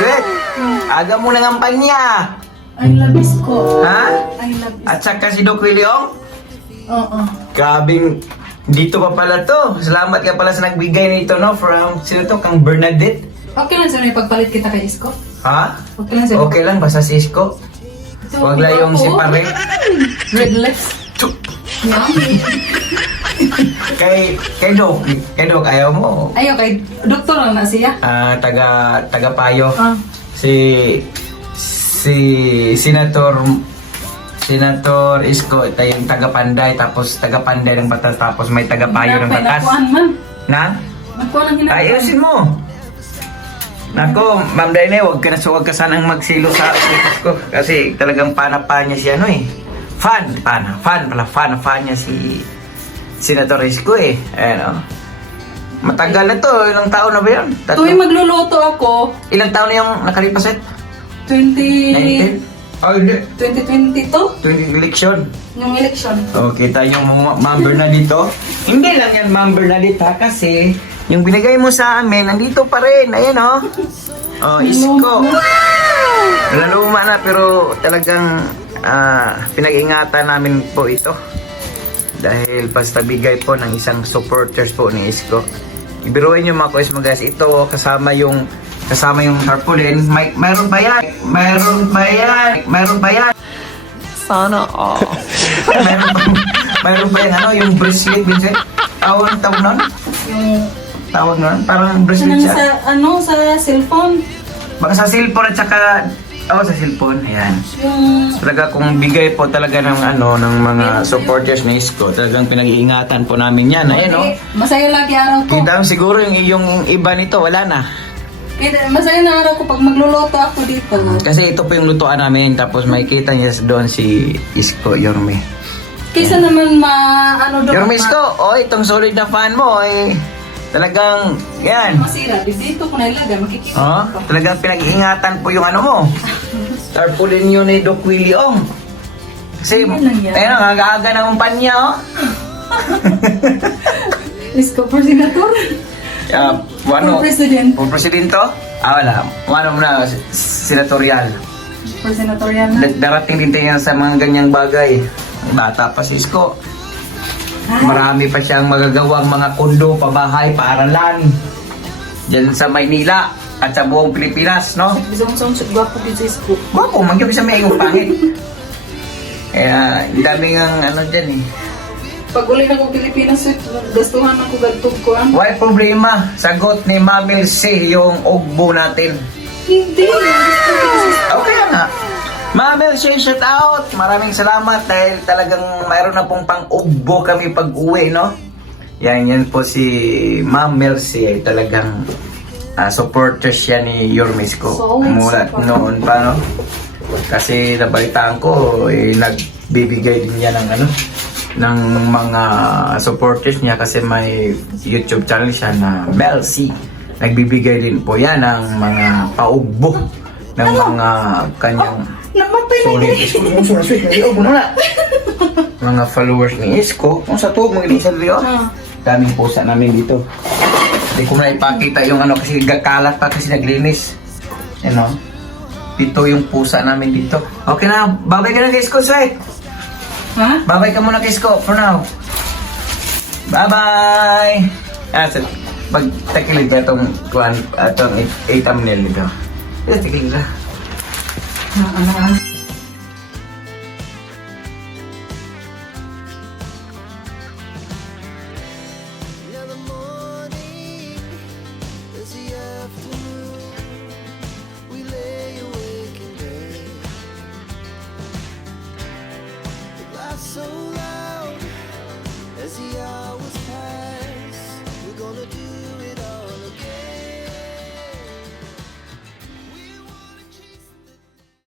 Sweet, aga mo ng ampanya. Ang labis ko. Ha? Ang labis. At saka si Doc William? Oo. Kabing, dito pa pala to. Salamat ka pala sa nagbigay nito, no? From, sino to? Kang Bernadette? Okay lang sir, may pagpalit kita kay Isko. Ha? Okay lang sir. Okay lang, basta si Isko. Huwag lang yung si Pare. Red lips. Yummy. Kay Doc, ayaw mo. Ayaw kay doktor lang na siya. Taga Payo. Ah. Si Senator Isko, ito yung taga Panday, tapos taga Panday ng Batas, tapos may taga Payo ng Batas. Nakuhaan man. Na? Nakuhaan ang ginagawa. Ayusin mo. Nako, Ma'am Daine, huwag ka sanang magsilo sa Isko kasi talagang pana niya si ano eh. Fan niya si Senator Isko eh. Ayan o. Matagal na to, ilang taon na ba yun? Tuwing magluluto ako, Ilang taon na yung nakalipas eh? 19? 20... Oh, hindi. 2022, 20 election. yung election. Oh, kita yung Ma'am Bernadette. Hindi lang yan Ma'am Bernadette ha, kasi yung binigay mo sa amin, nandito pa rin. Ayan oh. Oh, Isko. Laluma na pero talagang pinag-ingatan namin po ito. Dahil basta bigay po ng isang supporters po ni Isko. Ibiruin nyo mga kuis mo guys, ito kasama yung tarpaulin. Mayroon pa yan. Sana all. Mayroon pa yan, yung bracelet, Vincent. Tawag nun? Yung... Tawag nun? Parang bracelet siya. Sa cellphone. Baka sa cellphone at saka... sa cellphone. Ayan. Yung... Talaga kung bigay po talaga ng ng mga supporters ni Isko, talagang pinag-iingatan po namin yan. Ayan o. Masaya lagi araw ko. Kita siguro yung iba nito, wala na. Masaya na araw ko pag magluluto ako dito. Kasi ito po yung lutuan namin, tapos makikita niya doon si Isko, Yorme. Kaysa naman doon. Yorme Isko, itong solid na fan mo, talagang, yan. Masira, dito ko nailagay, makikita ko. Talagang pinag-iingatan po yung mo. Tarpaulin yun ni Doc William. Kasi, ayun, ang aga-aga ng umpanya, Isko for senator? For president? For presidente? Wala. Ano na, senatorial. For senatorial na? Darating din tayo sa mga ganyang bagay. Bata pa si Isko. Marami pa siyang magagawang mga kondo, pabahay, paaralan. Diyan sa Maynila at sa buong Pilipinas, no? Isang gwapo din sa Isko. Gwapo, magyabay sa may pangit. Kaya, dami ng dyan eh. Pag uli na kong Pilipinas, gastuhan ako gagtog ko. Why problema? Sagot ni Mamil C yung ugbo natin. Hindi. Okay nga. Mamil C, shout out. Maraming salamat dahil talagang mayroon na pong pang-ugbo kami pag-uwi, no? Yan po si Mamil C ay talagang supporter siya ni Yormisco. Mula noon pa, no? Kasi nabalitaan ko, nagbibigay din niya ng mga supporters niya kasi may YouTube channel siya na Mel C. Nagbibigay din po yan ng mga paugbo ng mga kanyang mga followers ni Isko. Kung sa tuwag mga sa video, daming pusa namin dito. Hindi ko na ipakita yung kasi gakalat pa kasi naglinis. Ito yung pusa namin dito. Okay na, babay ka na kay Isko, Sway. Ha? Babay ka muna kay Isko for now. Bye-bye! Pag-takilid ka itong 8 thumbnail nito. Takilid ka.